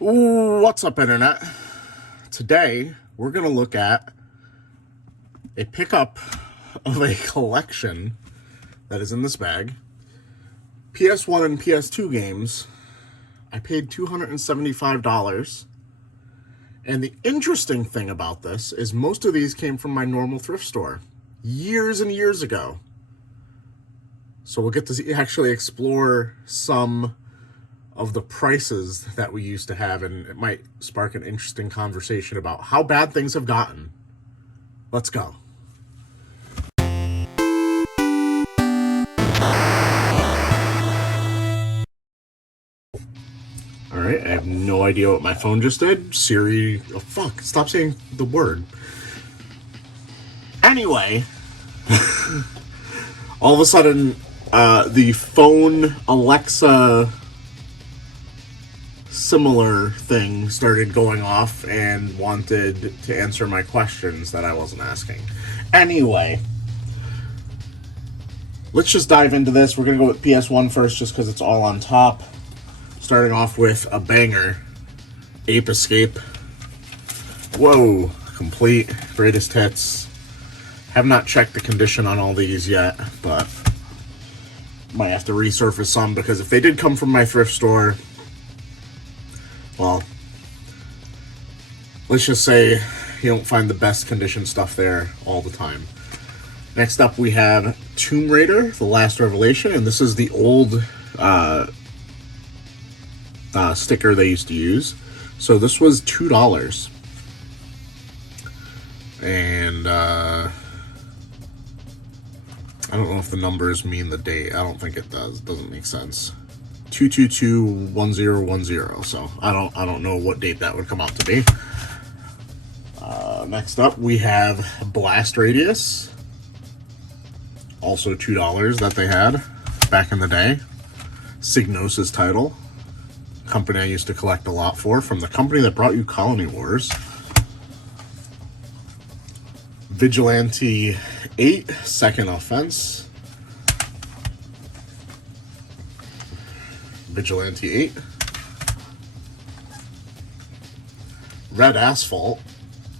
Ooh, what's up, Internet? Today, we're going to look at a pickup of a collection that is in this bag. PS1 and PS2 games. I paid $275. And the interesting thing about this is most of these came from my normal thrift store years and years ago. So we'll get to actually explore some of the prices that we used to have, and it might spark an interesting conversation about how bad things have gotten. Let's go. All right, I have no idea what my phone just did. Siri, oh fuck, stop saying the word. Anyway, all of a sudden, the phone Alexa similar thing started going off and wanted to answer my questions that I wasn't asking. Anyway, let's just dive into this. We're going to go with PS1 first just because it's all on top. Starting off with a banger, Ape Escape. Whoa, complete, greatest hits. Have not checked the condition on all these yet, but might have to resurface some because if they did come from my thrift store, well, let's just say you don't find the best condition stuff there all the time. Next up, we have Tomb Raider, The Last Revelation, and this is the old sticker they used to use. So this was $2. And I don't know if the numbers mean the date. I don't think it does. It doesn't make sense. 2221010. So I don't know what date that would come out to be. Next up, we have Blast Radius. Also $2 that they had back in the day. Signosis title. Company I used to collect a lot for, from the company that brought you Colony Wars. Vigilante 8, Second Offense. Vigilante 8. Red Asphalt,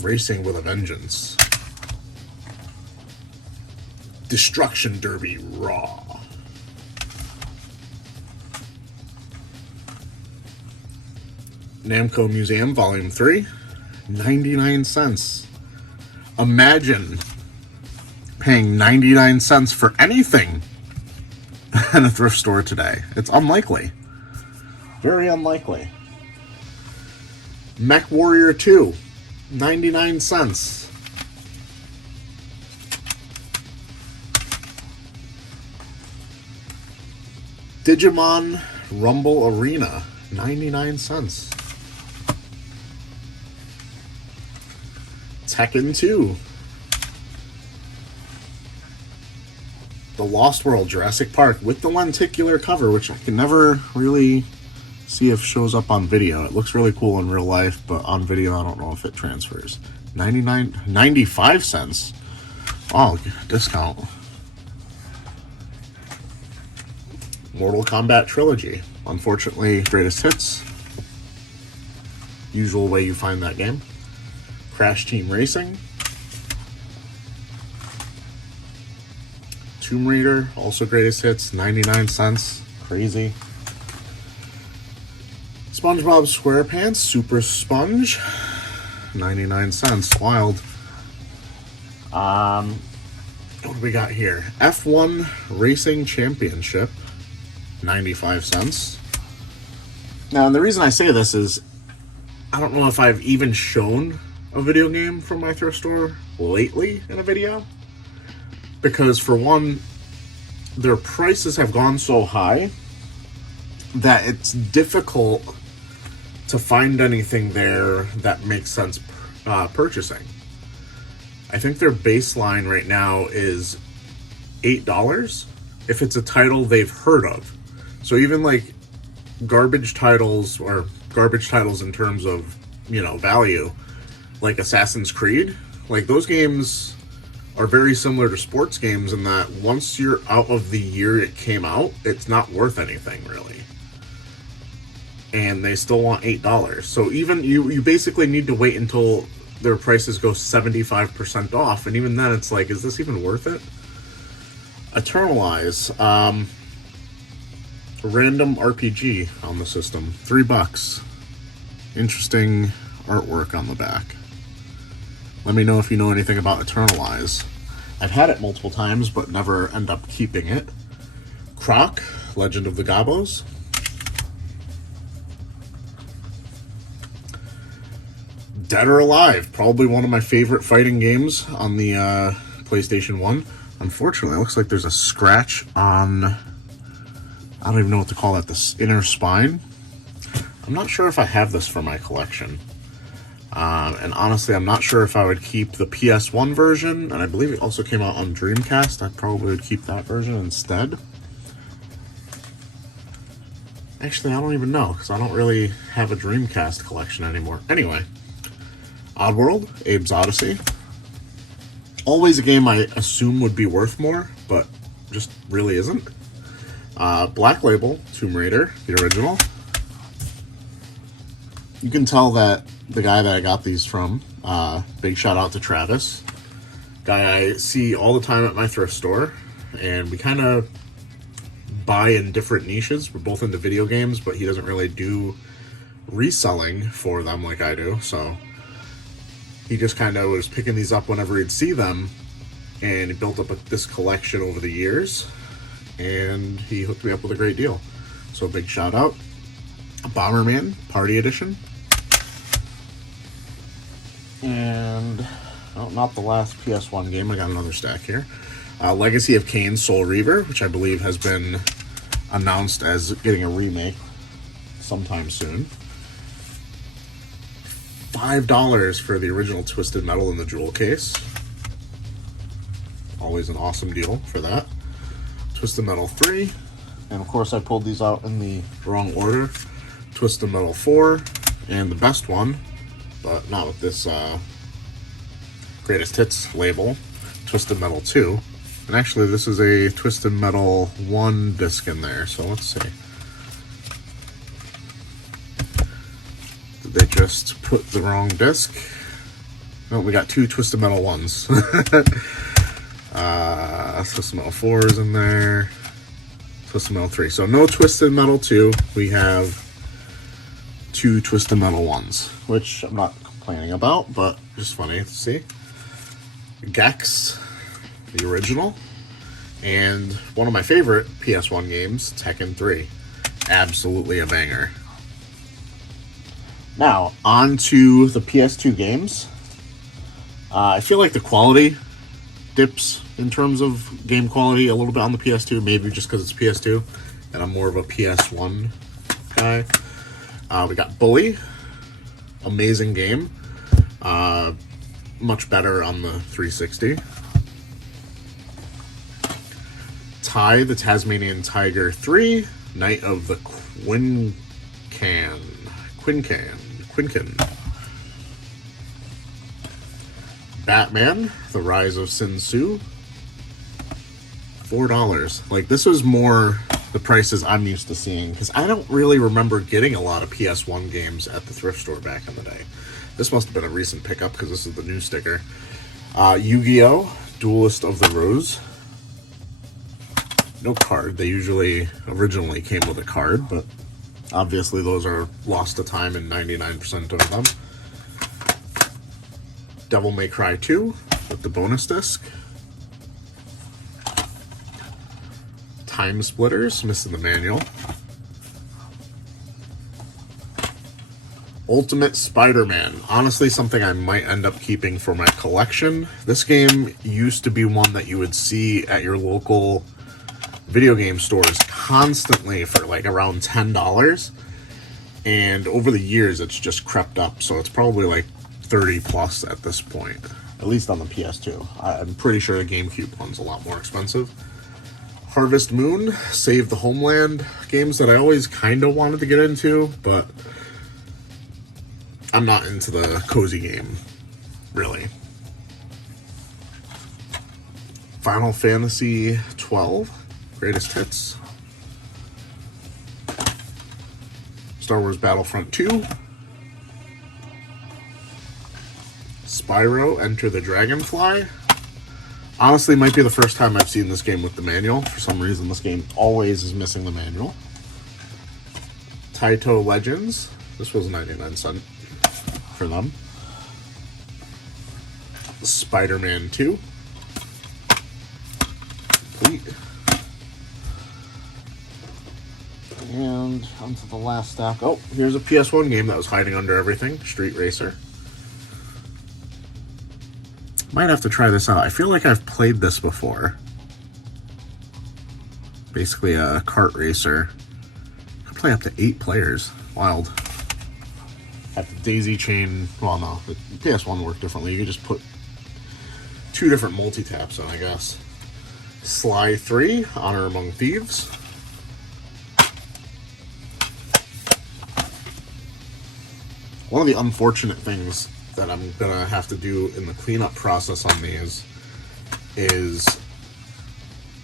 Racing with a Vengeance. Destruction Derby Raw. Namco Museum Volume 3, 99 cents. Imagine paying 99 cents for anything in a thrift store today. It's unlikely. Very unlikely. Mech Warrior 2, 99 cents. Digimon Rumble Arena, 99 cents. Tekken 2. The Lost World Jurassic Park with the lenticular cover, which I can never really see if shows up on video. It looks really cool in real life, but on video I don't know if it transfers. 95 cents. Oh, discount. Mortal Kombat Trilogy. Unfortunately, greatest hits. Usual way you find that game. Crash Team Racing. Tomb Raider, also greatest hits, 99 cents. Crazy. SpongeBob SquarePants Super Sponge, 99 cents. Wild. What do we got here? F1 Racing Championship, 95 cents. Now, the reason I say this is I don't know if I've even shown a video game from my thrift store lately in a video, because for one, their prices have gone so high that it's difficult to find anything there that makes sense purchasing. I think their baseline right now is $8 if it's a title they've heard of. So even like garbage titles, or garbage titles in terms of, you know, value, like Assassin's Creed, like those games are very similar to sports games in that once you're out of the year it came out, it's not worth anything really. and they still want $8. So even you basically need to wait until their prices go 75% off, and even then it's like, is this even worth it? Eternalize, random RPG on the system, $3. Interesting artwork on the back. Let me know if you know anything about Eternalize. I've had it multiple times, but never end up keeping it. Croc, Legend of the Gobos. Dead or Alive, probably one of my favorite fighting games on the PlayStation 1. Unfortunately, it looks like there's a scratch on, I don't even know what to call that, this inner spine. I'm not sure if I have this for my collection. And honestly, I'm not sure if I would keep the PS1 version, and I believe it also came out on Dreamcast. I probably would keep that version instead. Actually, I don't even know, because I don't really have a Dreamcast collection anymore. Anyway, Oddworld, Abe's Odyssey. Always a game I assume would be worth more, but just really isn't. Black Label, Tomb Raider, the original. You can tell that the guy that I got these from, big shout out to Travis, guy I see all the time at my thrift store, and we kind of buy in different niches. We're both into video games, but he doesn't really do reselling for them like I do, so he just kind of was picking these up whenever he'd see them, and he built up this collection over the years, and he hooked me up with a great deal. So big shout out. Bomberman Party Edition. And, oh, not the last PS1 game, I got another stack here. Legacy of Kain Soul Reaver, which I believe has been announced as getting a remake sometime soon. $5 for the original Twisted Metal in the jewel case. Always an awesome deal for that. Twisted Metal 3. And of course I pulled these out in the wrong order. Twisted Metal 4. And the best one, but not with this Greatest Hits label, Twisted Metal 2. And actually this is a Twisted Metal 1 disc in there, so let's see. Did they just put the wrong disc? No, we got two Twisted Metal 1s. Twisted Metal 4 is in there. Twisted Metal 3. So no Twisted Metal 2. We have two Twisted Metal 1s, which I'm not complaining about, but just funny to see. Gex, the original, and one of my favorite PS1 games, Tekken 3. Absolutely a banger. Now, on to the PS2 games. I feel like the quality dips in terms of game quality a little bit on the PS2, maybe just because it's PS2, and I'm more of a PS1 guy. We got Bully, amazing game, much better on the 360. Ty, the Tasmanian Tiger 3, Night of the Quincan. Batman, The Rise of Sin Tzu, $4. Like, this was more the prices I'm used to seeing, because I don't really remember getting a lot of PS1 games at the thrift store back in the day. This must have been a recent pickup, because this is the new sticker. Yu-Gi-Oh! Duelist of the Rose. No card. They usually originally came with a card, but obviously those are lost to time in 99% of them. Devil May Cry 2 with the bonus disc. Time Splitters, missing the manual. Ultimate Spider-Man. Honestly, something I might end up keeping for my collection. This game used to be one that you would see at your local video game stores constantly for like around $10. And over the years, it's just crept up. So it's probably like 30 plus at this point, at least on the PS2. I'm pretty sure the GameCube one's a lot more expensive. Harvest Moon, Save the Homeland, games that I always kind of wanted to get into, but I'm not into the cozy game, really. Final Fantasy 12, Greatest Hits. Star Wars Battlefront 2. Spyro, Enter the Dragonfly. Honestly, might be the first time I've seen this game with the manual. For some reason, this game always is missing the manual. Taito Legends. This was 99 cents for them. Spider-Man 2. Complete. And onto the last stack. Oh, here's a PS1 game that was hiding under everything. Street Racer. Might have to try this out. I feel like I've played this before. Basically a kart racer. You can play up to 8 players. Wild. At the daisy chain. Well, no. The PS1 worked differently. You could just put 2 different multi-taps in, I guess. Sly 3, Honor Among Thieves. One of the unfortunate things that I'm gonna have to do in the cleanup process on these is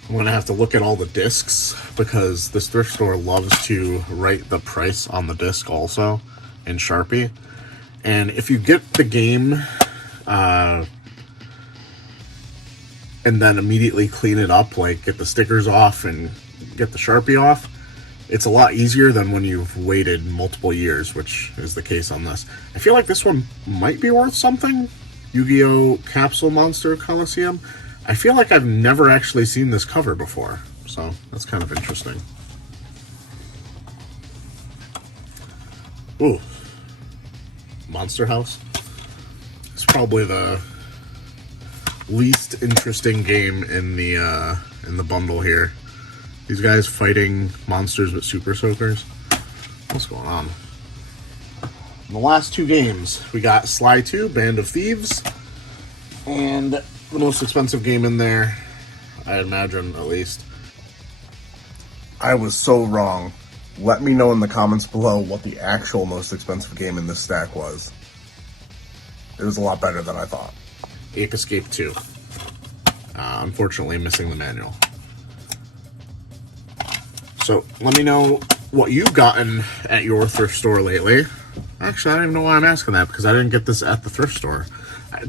I'm gonna have to look at all the discs, because this thrift store loves to write the price on the disc also in Sharpie. And if you get the game and then immediately clean it up, like get the stickers off and get the Sharpie off, it's a lot easier than when you've waited multiple years, which is the case on this. I feel like this one might be worth something. Yu-Gi-Oh! Capsule Monster Coliseum. I feel like I've never actually seen this cover before, so that's kind of interesting. Ooh. Monster House. It's probably the least interesting game in the bundle here. These guys fighting monsters with super soakers. What's going on? In the last 2 games, we got Sly 2, Band of Thieves, and the most expensive game in there, I imagine, at least. I was so wrong. Let me know in the comments below what the actual most expensive game in this stack was. It was a lot better than I thought. Ape Escape 2. Unfortunately, missing the manual. So, let me know what you've gotten at your thrift store lately. Actually, I don't even know why I'm asking that, because I didn't get this at the thrift store.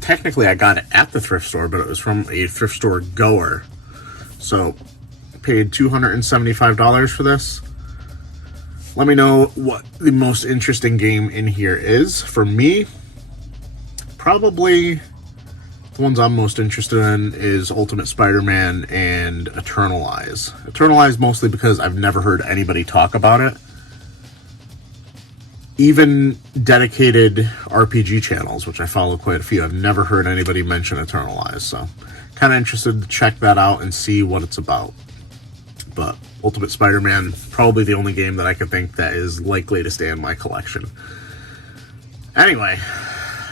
Technically, I got it at the thrift store, but it was from a thrift store goer. So, paid $275 for this. Let me know what the most interesting game in here is. For me, probably the ones I'm most interested in is Ultimate Spider-Man and Eternalize. Eternalize mostly because I've never heard anybody talk about it. Even dedicated RPG channels, which I follow quite a few, I've never heard anybody mention Eternalize. So, kind of interested to check that out and see what it's about. But Ultimate Spider-Man, probably the only game that I could think that is likely to stay in my collection. Anyway,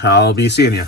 I'll be seeing you.